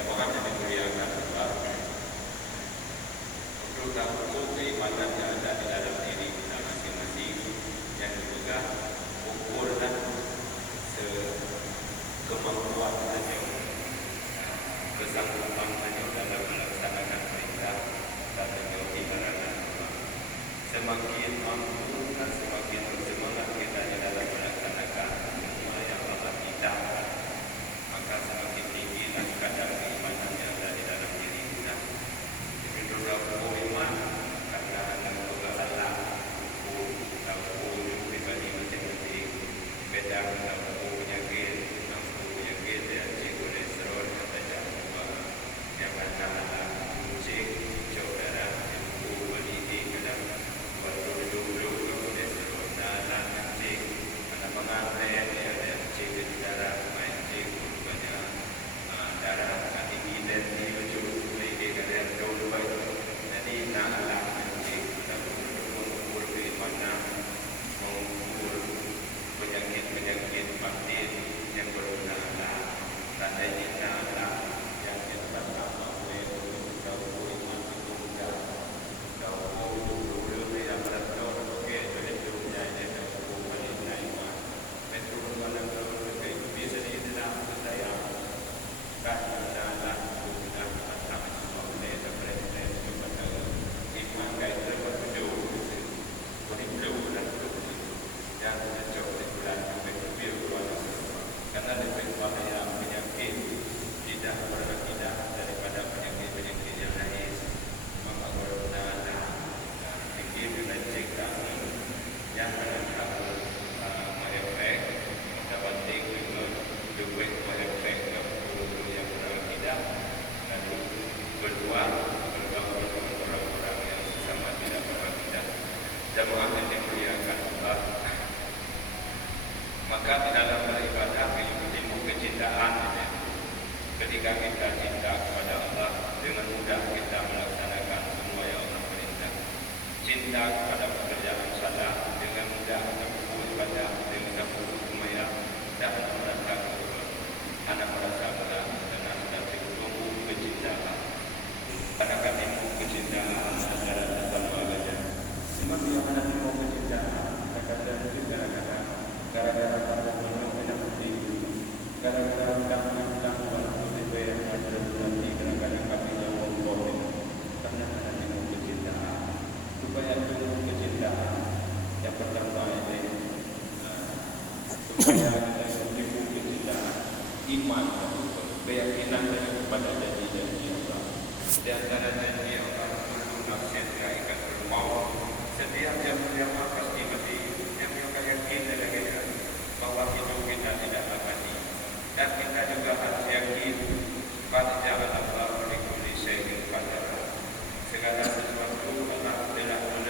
Jamaah yang dimuliakan Allah, untuk tahu keimanan yang ada di dalam diri kita masing-masing yang dipegang ukur dan kemampuan saja, kesanggupan saja dalam melaksanakan perintah dan menjauhi larangan Allah. Semakin mampu dan semakin bersemangat kita di dalam melaksanakan semua yang Allah pintakan, maka semakin tinggi dan kadar keimanan yang ada di dalam diri kita. Jadi berapa iman karena ada kebenaran tahu pribadi masing-masing, beda tahu penyakit dan kolesterol dan yang ada kucing, darah, berdiri kadang waktu dulu kolesterol dan kucing, ada pengantin ada cek darah, main cek banyak darah tinggi dan ujung kulit kadang jauh baik. Jadi naklah cek kita mengukur keimanan, mengukur penyakit batin yang berguna. Tanda kita adalah yang kita tahu tahu iman itu mudah, tahu dulu yang betul okey boleh dunia ini tahu boleh iman betul mana betul itu bisa dibilang saya kan adalah sudah sama semua boleh seperti kepada iman kait tertuju boleh perlu dan yang mencoba bulan lebih karena lebih banyak penyakit tidak berkidah daripada penyakit-penyakit yang lain. Maka berguna fikir dan cekah yang akan mengefek dapat juga mengefek yang berkidah dan berdua bergaul dengan orang-orang yang sama tidak berkidah. Jamaah yang dimuliakan Allah, maka di dalam beribadah ilmu kecintaan. Ketika kita cinta kepada Allah, dengan mudah kita melaksanakan semua yang Allah perintah. Cinta kepada pekerjaan salah, dengan mudah kita beribadah dengan semua dan merasa anak merasa berat dan anak tumbuh kecintaan. Karena ilmu kecintaan adalah dasar wajah. Sebab yang anak ilmu kecintaan, kadang-kadang juga gara-gara pada minum minum putih, gara-gara undang-undang putih yang ada nanti kadang-kadang kami jawab boleh karena ada minum kecintaan. Supaya minum kecintaan yang pertama ini supaya kita minum kecintaan iman, keyakinan kepada janji-janji Allah. Di antara janji Allah itu nafsir yang akan bermaut setiap yang melakukan